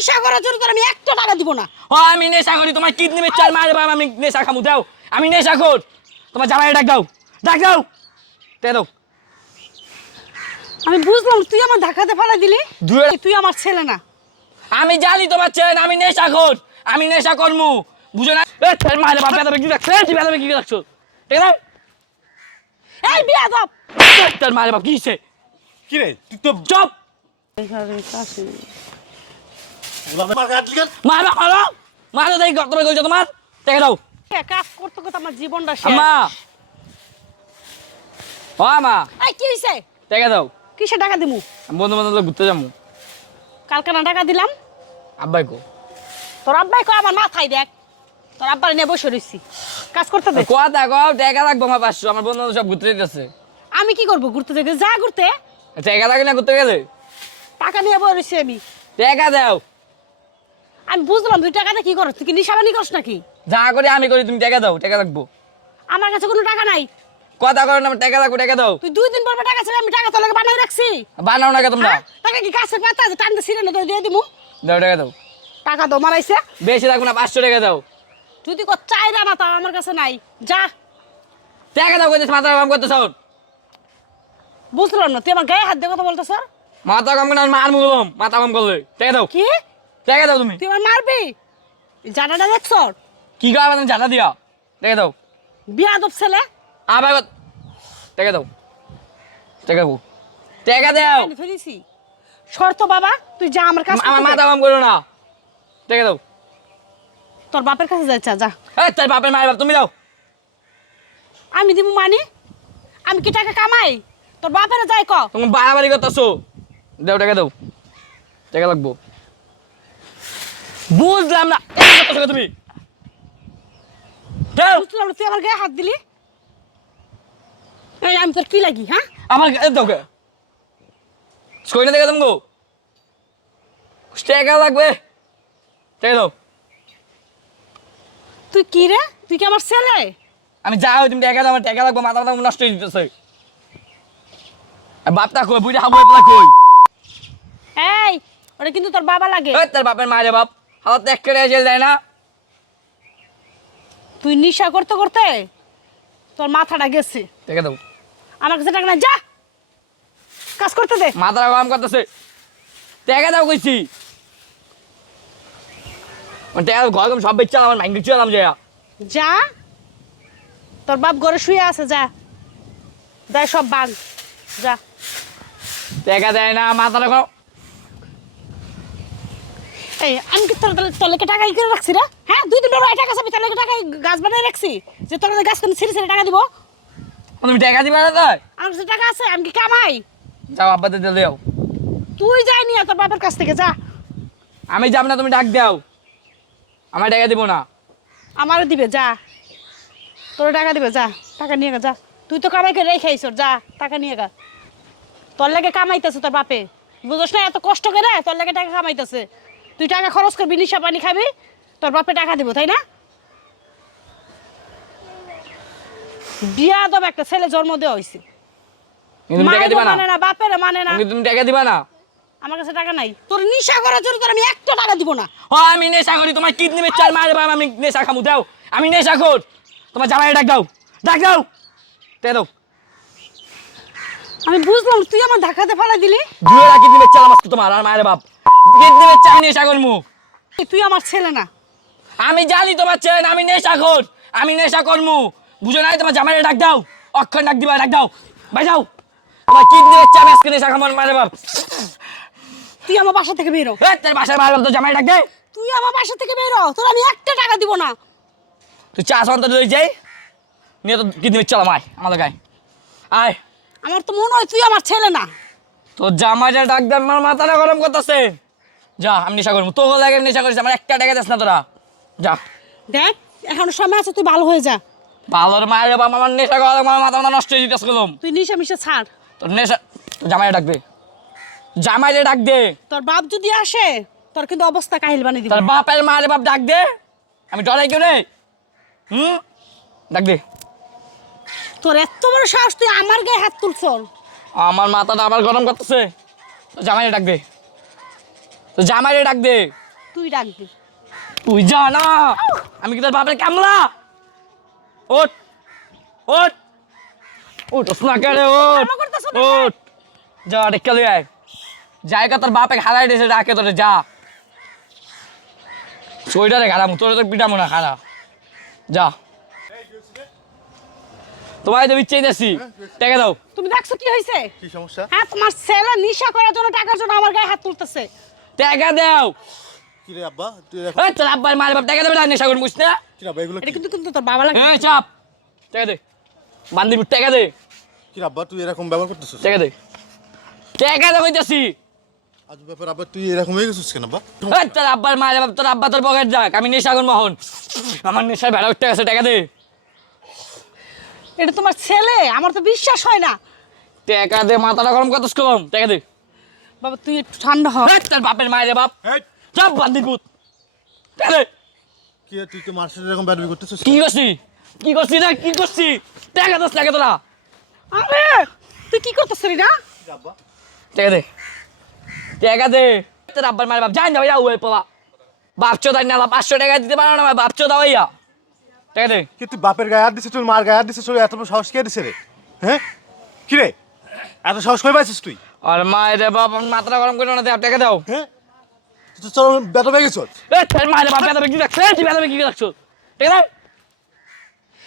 নিশা করার জন্য আমি একটা টাকা দিব না। ও আমি নেশা করি তোমার কিডনি বেচার মারে বাবা আমি নেশা খামু দাও। আমি নেশা কর তোমার জামাই ডাক দাও। ডাক দাও। দে দাও। আমি বুঝলাম তুই আমার ধাক্কাতে ফেলা দিলি। তুই আমার ছেলে না। আমি জানি তোমার চেন আমি নেশা কর আমি নেশা করমু। বুঝো না? এ তোর মারে বাবা বেদবে কি রাখছো এই বেদবে কি রাখছো ঠিক আছে? এই এই তোর মারে বাবা কি হইছে? কি রে? তুই তো চুপ! মার কাটলি মারো মারো মারো দেই তোমার। ঠিক দাও কাজ করতে করতে আমার জীবনটা শেষ। আম্মা। ও মা এই কি হইছে? ঠিক দাও কিসে টাকা দিমু? আমি বন্ধু বান্ধব ঘুরতে যাব। কালকে না টাকা দিলাম? আব্বাই কো। তোর আব্বাই কো আমার মাথায় দেখ। তোর আব্বার নিয়ে বসে রইছি। কাজ করতে দে। কথা কও টাকা লাগবো আমার পাঁচশো। আমার বন্ধু বান্ধব সব ঘুরতে যেতেছে আমি কি করব? ঘুরতে যেতে যা ঘুরতে। টাকা লাগে না ঘুরতে গেলে? টাকা নিয়ে বসে আমি। টাকা দাও। আমি বুঝলাম তুই টাকাতে কি করছ তুই কি নিশাবানি করছ নাকি? যা করি আমি করি তুমি টাকা দাও টাকা লাগবো। আমার কাছে কোনো টাকা নাই। কথা করো না আমার টাকা লাগবো টাকা দাও। তুই দুই দিন পর টাকা ছিল আমি টাকা তোর লাগে বানাই রাখছি। বানাও না কে তোমরা? হ্যাঁ? টাকা কি কাছে পাতা আছে? টানতে ছিঁড়ে না দিয়ে দিমু। দাও টাকা দাও। টাকা দো মারাইছে। বেশি লাগবো না পাঁচশো টাকা দাও। যদি কো চাই না তাও আমার কাছে নাই। যা। টাকা দাও কইতেছ মাথা কাম করতে সব বুঝলাম না তুই আমার গায়ে হাত দিয়ে কথা বলতে স্যার মাথা কাম করে মার মুগলাম মাথা কাম করলে। টাকা দাও। কি? টাকা দাও তুমি। তুই আমার মারবি? জানাটা দেখছ কি তুমি জানা দিয়া? টাকা দাও। বিয়া দব ছেলে? আবার টাকা দাও। টাকা দাও। টাকা দাও। আমি শর্ত বাবা তুই যা আমার কাছে আমার মাথা কাম করো না। টাকা দাও। তোর বাপের কাছে যা এই তোর বাপের মায়ের বাপ তুমি দাও আমি দিব মানি? আমি কি টাকা কামাই? তোর বাপের যাই ক। তুমি বাড়াবাড়ি করতেছো। দাও টাকা দাও। টাকা লাগবো। বুঝলাম না। তুমি। বুঝলাম তুই আমার গায়ে হাত দিলি? এই আমি তোর কি লাগি হ্যাঁ? আমার গায়ে দাও কে কই না দেখা তুমি গো। টাকা লাগবে। টাকা দাও। তুই কি রে? তুই কি আমার ছেলে? আমি যা হই তুমি টাকা দাও আমার টাকা লাগবে মাথা মাথা নষ্ট হয়ে আর বাপটা কই? বুঝে হাবু কই? এই ওটা কিন্তু তোর বাবা লাগে। তোর বাপের মায়ের বাপ। হাত এক করে জেল যায় না। তুই নিশা করতে করতে তোর মাথাটা গেছে। টাকা দাও আমার কাছে টাকা না যা! কাজ করতে দে। মাথাটা গরম করতেছে। টাকা দাও কইছি। মানে টাকা ঘর কম সব বেচে আমার মাইন্ড চলাম যে। যা। তোর বাপ ঘরে শুয়ে আছে যা। দেয় সব বাঘ যা। টাকা দেয় না মাথাটা গরম। এই আমি কি তোর লেগে টাকা ই করে রাখছি রে? হ্যাঁ দুই দিন পর টাকা চাবি তোর লেগে টাকা গাছ বানিয়ে রাখছি। যে তোর গাছ করে ছিঁড়ে ছিঁড়ে টাকা দিব। তুমি টাকা দিবা না তাই? আমার কাছে টাকা আছে আমি কি কামাই? যাও আব্বাতে দিলে দেও। তুই যাই নিয়ে তোর বাপের কাছ থেকে যা। আমি যাব না তুমি ডাক দাও। আমার টাকা দিব না। আমারও দিবে যা। তোর টাকা দিবে যা। টাকা নিয়ে গা যা। তুই তো কামাই করে রেখে আইসর যা। টাকা নিয়ে গা তোর লেগে কামাইতেছে তোর বাপে। বুঝোস না এত কষ্ট করে তোর লেগে টাকা কামাইতেছে। তুই টাকা খরচ করবি নিশা পানি খাবি তোর বাপে টাকা দিব তাই না? বিয়া দেব একটা ছেলে জন্ম দেওয়া হয়েছে। টাকা দিবা না। মানে না বাপের মানে না। তুমি টাকা দিবা না। আমার কাছে টাকা নাই। তোর নিশা করার জন্য তোর আমি একটা টাকা দিব না। ও আমি নেশা করি তোমার কিডনি বেচার মারে বাবা আমি নেশা খামু দাও। আমি নেশা কর তোমার জামাই ডাক দাও। ডাক দাও। আমি বুঝলাম তুই আমার ধাক্কাতে ফেলা দিলি। রাখি আমার তোমার আর মায়ের বাপ। বেচা আমি নেশা করমু তুই আমার ছেলে না। আমি জানি তোমার চেন আমি নেশা কর আমি নেশা করমু। বুঝো নাই তোমার জামাই ডাক দাও। অক্ষর ডাক দিবা ডাক দাও। ভাই যাও। তোমার কিডনি বেচা আমি আজকে নেশা খামো মায়ের বাপ। তুই আমার বাসা থেকে বেরো। এ তোর বাসার মায়ের বাপ তো জামাই ডাক দে। তুই আমার বাসা থেকে বেরো। তোর আমি একটা টাকা দিব না। তুই চা সন্তান লই যাই। নিয়ে তো কিডনি বেচা আমায় আমাদের গায়ে। আয়। আমার তো মনে হয় তুই আমার ছেলে না। তোর জামাইটা ডাক দে আমার মাথাটা গরম করতেছে। যা আমি নেশা করব। তোকে লাগে নেশা করিস আমার একটা টাকা দিস না তোরা। যা। দেখ এখনও সময় আছে তুই ভালো হয়ে যা। ভালোর মায়ের বাবা আমার নেশা করা আমার মাথা মাথা নষ্ট হয়ে কলম তুই নিশা মিশে ছাড়। তোর নেশা তোর জামাইটা ডাক দে জামাইটা ডাক দে। তোর বাপ যদি আসে তোর কিন্তু অবস্থা কাহিল বানিয়ে দিবে। তোর বাপের মায়ের বাপ ডাক দে। আমি ডরাই কেউ রে হুম? ডাক দে। তোর এত বড় সাহস তুই আমার গায়ে হাত তুলছ আমার মাথাটা আবার গরম করতেছে। জামাইরে ডাক দে। তোর জামাইরে ডাক দে। তুই ডাকবি তুই যা না। আমি কি তোর বাপের কামলা? ওট ওট ওট না ওট? ওট যা ডেকে লই আয়। জায়গা তোর বাপে হারাই দিয়েছে ডাকে তোরে যা। সোয়েটারে খারাপ তোর তো পিটামো না খারাপ। যা। তোমায় তো ইচ্ছেই দেখছি টাকা দাও। তুমি দেখছ কি হয়েছে কি সমস্যা? হ্যাঁ তোমার ছেলে নিশা করার জন্য টাকার জন্য আমার গায়ে হাত তুলতেছে। টাকা দাও। কি রে আব্বা তুই এরকম এই তোর আব্বার মায়ের বাপ টাকা দেবে না নেশা করুন বুঝ না? কি রে আব্বা এগুলো এটা কিন্তু কিন্তু তোর বাবা লাগে। এই চাপ টাকা দে। টাকা দে। কি রে আব্বা তুই এরকম ব্যবহার করতেছিস? টাকা দে। টাকা দে কইতাছি। আজ ব্যাপার তুই এরকম হয়ে গেছিস কেন আব্বা? এই তোর আব্বার বাপ তোর আব্বা তোর পকেট যাক আমি নেশাগুন মোহন আমার নেশায় ভেড়া উঠতে গেছে টাকা দে। এটা তোমার ছেলে আমার তো বিশ্বাস হয় না। টাকা দে মাথাটা গরম করতেছ কম টাকা দে। বাবা তুই একটু ঠান্ডা হ। এই তোর বাপের মায়ের বাপ। চাপ বান্দির পুত কি তুই তো মার সাথে এরকম ব্যাডবি করতেছিস? কি করছি? কি করছি না কি করছি? টাকা দোস টাকা তোরা আরে তুই কি করতেছিস না আব্বা টাকা দে। টাকা দে। তোর আব্বার মায়ের বাপ। জান যাও ইয়া ওই পালা। বাপ চোদাই না পাঁচশো টাকা দিতে পারো না বাপ চোদা ভাইয়া। টাকা দে। কি তুই বাপের গায়ে হাত দিছিস তুই মার গায়ে হাত দিছিস তোর এত সাহস কে দিছে রে? হ্যাঁ? কি রে? এত সাহস কই পাইছিস তুই? আর মায়ের বাপ আমার মাথাটা গরম করে না দে টাকা দাও হ্যাঁ চল বেদ হয়ে গেছিস এই তোর মায়ের বাপ বেদাবে কি রাখছো তুই বেদাবে কি রাখছো টাকা দাও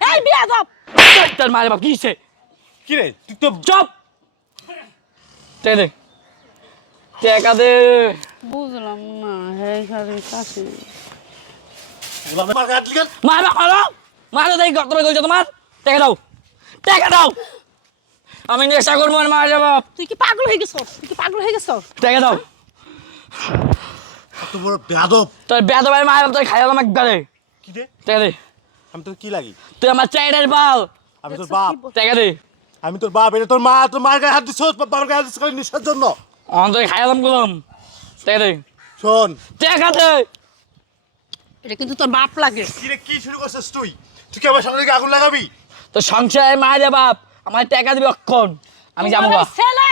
এই বিয়া দাও তোর মায়ের বাপ কি হইছে কি রে তুই তো চুপ টাকা দে টাকা দে বুঝলাম না হ্যাঁ খালি কাছে মার কেন? মার বাপ দেই কইছো তোমার টাকা দাও টাকা দাও আমি নেশা করব আর মায়ের বাপ তুই কি পাগল হয়ে গেছ? তুই কি পাগল হয়ে গেছ? টাকা দাও। এত বড় বেয়াদব। তোর বেদবের মায়ের বাপ তোর খাইলাম একবারে। কি রে? টাকা দে। আমি তোর কি লাগি? তুই আমার চাইডার বাল। আমি তোর বাপ। টাকা দে। আমি তোর বাপ এটা তোর মা তোর মার গায়ে হাত দিছিস বাবার গায়ে হাত দিছিস খালি নিঃশ্বাসের জন্য। অন তোর খাইলাম গুলাম টাকা দে। শোন। টাকা দে। এটা কিন্তু তোর বাপ লাগে। কি রে কি শুরু করছিস তুই? তুই কি আমার সামনে আগুন লাগাবি? তো সংসারে মায়ের বাপ। আমার টাকা দিবি অক্ষণ আমি যাব এই ছেলে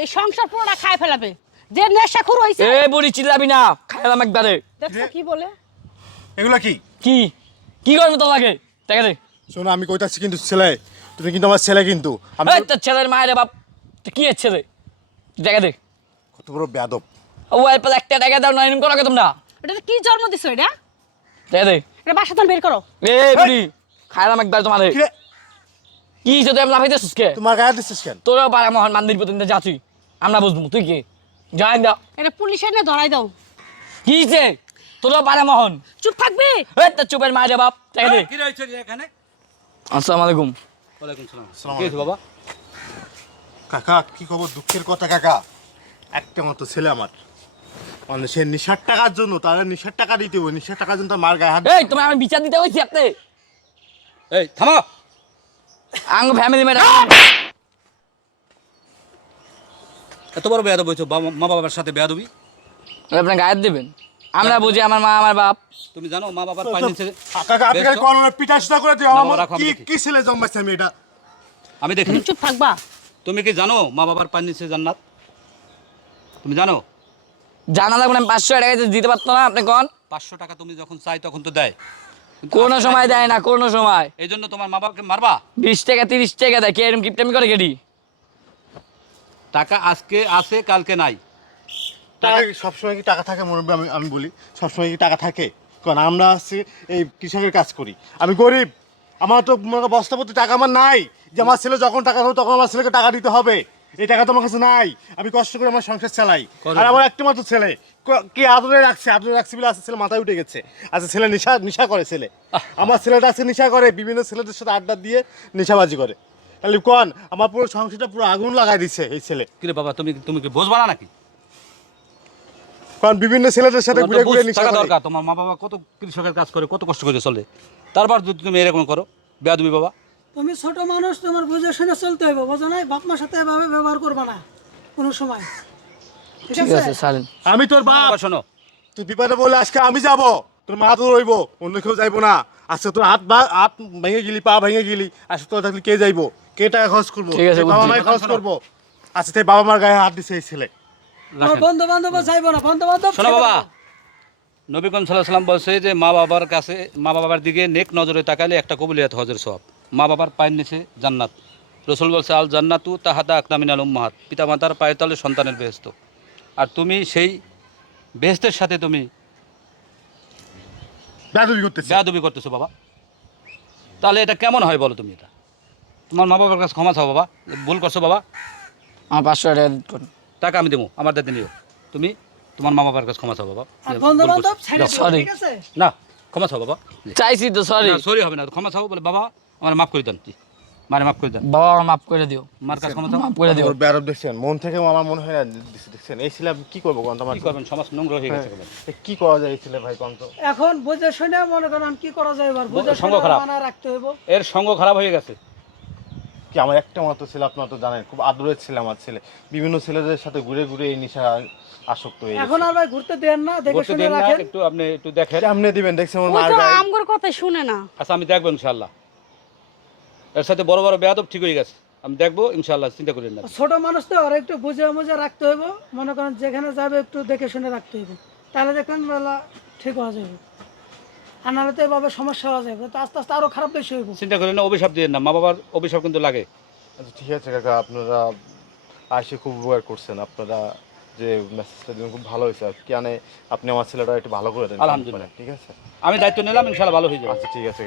এই সংসার পুরোটা খায় ফেলাবে। যে নেশা খুর হইছে এ বুড়ি চিল্লাবি না। খাইলাম একবারে। দেখছ কি বলে? এগুলা কি? কি? কি করবি তো লাগে টাকা দে। শোনো আমি কইতাছি কিন্তু ছেলে তুমি কিন্তু আমার ছেলে কিন্তু। আমি এই তোর ছেলের মায়ের বাপ তো কি এর ছেলে টাকা দে। কত বড় বেয়াদব। ও এরপর একটা টাকা দাও না এরকম করো কে তোমরা। এটা কি জন্ম দিছো এটা? টাকা দে। এটা বাসা বের করো। এ বুড়ি খাইলাম একবার তোমার। কি যদি আমি লাফাইতে সুস্কে তোমার গায়ে দিছিস কেন? তোরা পাড়া মহান মন্দির পর্যন্ত যা তুই। আমরা বুঝব তুই কি? যাই দাও এটা পুলিশ এনে ধরাই দাও। কি হইছে? তোরা পাড়া মোহন চুপ থাকবি? এই তোর চুপের মায়ের বাপ দে কি রয়েছে এখানে? আসসালামু আলাইকুম। ওয়ালাইকুম সালাম। আসসালামু কি বাবা? কাকা কি খবর? দুঃখের কথা কাকা। একটা মতো ছেলে আমার। মানে সে নিশার টাকার জন্য তাহলে নিশার টাকা দিতে হবে। নিশার টাকার জন্য তার মার গায়ে হাত এই তোমার আমি বিচার দিতে হয়েছি আপনি। এই থামো! আঙ্গ ফ্যামিলি ম্যাডাম। এত বড় বেয়াদব হয়েছো বাবা- মা বাবার সাথে বেয়াদবি? আপনার গায়ের দেবেন? আমরা বুঝি আমার মা আমার বাপ। তুমি জানো মা বাবার কাকা আপনি করে দিও না, আমার রাখো, আমি কি দেখি। কি ছেলে জন্মাইছে আমি এটা আমি দেখি। তুমি চুপ থাকবা। তুমি কি জানো মা বাবার জান্নাত? তুমি জানো? জানা লাগবে না আমি পাঁচশো টাকা দিতে পারতো না আপনি কোন? পাঁচশো টাকা তুমি যখন চাই তখন তো দেয়। কোনো সময় দেয় না কোনো সময়। এই জন্য তোমার মা বাবাকে মারবা? বিশ টাকা তিরিশ টাকা দেয়। কে এরকম কিপটামি করে কেডি টাকা আজকে আছে কালকে নাই। টাকা সবসময় কি টাকা থাকে মুরব্বী? আমি আমি বলি সবসময় কি টাকা থাকে? কারণ আমরা হচ্ছে এই কৃষকের কাজ করি। আমি গরিব। আমার তো বস্তাপতি টাকা আমার নাই। যে আমার ছেলে যখন টাকা হবে তখন আমার ছেলেকে টাকা দিতে হবে। এই টাকা তো আমার কাছে নাই। আমি কষ্ট করে আমার সংসার চালাই। আর আমার একটা মাত্র ছেলে। ক- আদরে রাখছে? আদরে রাখছে বলে আজকে ছেলে মাথায় উঠে গেছে। আচ্ছা ছেলে নেশা নেশা করে ছেলে। আমার ছেলেটা আজকে নেশা করে বিভিন্ন ছেলেদের সাথে আড্ডা দিয়ে নেশাবাজি করে। তাহলে কন? আমার পুরো সংসারটা পুরো আগুন লাগাই দিচ্ছে এই ছেলে। কিরে বাবা তুমি তুমি কি বুঝবা না নাকি? কারণ বিভিন্ন ছেলেদের সাথে ঘুরে ঘুরে নেশা করে। দরকার। তোমার মা বাবা কত কৃষকের কাজ করে কত কষ্ট করে চলে। তারপর যদি তুমি এরকম করো বেয়াদবি বাবা। তুমি ছোট মানুষ তোমার বুঝে শুনে চলতে হবে বোঝো নাই? বাপ মার সাথে এভাবে ব্যবহার করবে না কোনো সময়। ঠিক আছে সারেন। আমি তোর বাপ। শোনো। তুই বিপদে বলে আজকে আমি যাব তোর মা তো রইব অন্য কেউ যাইবো না। আজকে তোর হাত বা হাত ভেঙে গেলি পা ভেঙে গেলি আজকে তোর থাকলে কে যাইবো কে টাকা খরচ করব ঠিক আছে, বাবা। মায়ের খরচ করব। আচ্ছা তাই বাবা মার গায়ে হাত দিছে এই ছেলে। বন্ধু বান্ধব যাইবো না বন্ধু বান্ধব শোনো বাবা নবীকরণ সাল্লাহ সাল্লাম বলছে যে মা বাবার কাছে মা বাবার দিকে নেক নজরে তাকালে একটা কবুলিয়াত হজের সব মা বাবার পায়ের নিচে জান্নাত। রসুল বলছে আল জান্নাতু তাহাতা আকনামিন আল উম্মাহাত। পিতা মাতার পায়ের তলে সন্তানের বেহেস্ত আর তুমি সেই বেহেস্তের সাথে তুমি বেয়াদবি করতেছি। বেয়াদবি করতেছো বাবা। তাহলে এটা কেমন হয় বলো তুমি এটা? তোমার মা বাবার কাছে ক্ষমা চাও বাবা। ভুল করছ বাবা। আমার পাঁচশো টাকা টাকা আমি দেবো আমার দাদি নিও। তুমি তোমার মা বাবার কাছে ক্ষমা চাও বাবা। আছে? না ক্ষমা চাও বাবা। চাইছি তো সরি সরি হবে না ক্ষমা চাও বলে বাবা। আমার মাফ করে দেন মানে মাফ করে দেন। বাবা আমার মাফ করে দিও। মার কাছে ক্ষমা চাও মাফ করে দিও। ওর বেয়াদব দেখছেন মন থেকে আমার মনে হয় দিছে দেখছেন। এই ছেলে কি করব কন্ত আমার? কি করবেন? সমাজ নোংরা হয়ে গেছে হ্যাঁ, কি করা যায় এই ছেলে ভাই কন্ত এখন বুঝে শুনে মনে করেন কি করা যায় এবার বুঝে সঙ্গ খারাপ। মানা রাখতে হইব। এর সঙ্গ খারাপ হয়ে গেছে। কি আমার একটা মাত্র ছেলে আপনার তো জানেন খুব আদরের ছেলে আমার ছেলে। বিভিন্ন ছেলেদের সাথে ঘুরে ঘুরে এই নেশা আসক্ত হয়ে এখন গেছে আর ভাই ঘুরতে দেন না দেখে শুনে রাখেন। একটু আপনি একটু দেখেন। সামনে দিবেন দেখছেন মার গায়ে। আমগর কথা শুনে না। আচ্ছা আমি দেখব ইনশাল্লাহ এর সাথে বড় বড় বেয়াদব ঠিক হয়ে গেছে। আমি দেখব ইনশাল্লাহ চিন্তা করেন না। ছোট মানুষ তো আর একটু বুঝে মুঝে রাখতে হইব। মনে করেন যেখানে যাবে একটু দেখে শুনে রাখতে হইব। তাহলে দেখবেন বেলা ঠিক হওয়া যাবে আর নাহলে তো এভাবে সমস্যা হওয়া যাবে তো আস্তে আস্তে আরও খারাপ বেশি হইব। চিন্তা করেন না অভিশাপ দিয়ে না মা বাবার অভিশাপ কিন্তু লাগে। আচ্ছা ঠিক আছে কাকা আপনারা আসে খুব উপকার করছেন। আপনারা যে মেসেজটা দিলেন খুব ভালো হয়েছে। আর কি আনে আপনি আমার ছেলেটা একটু ভালো করে দেন আলহামদুলিল্লাহ। ঠিক আছে? আমি দায়িত্ব নিলাম ইনশাল্লাহ ভালো হয়ে যাবে। আচ্ছা ঠিক আছে।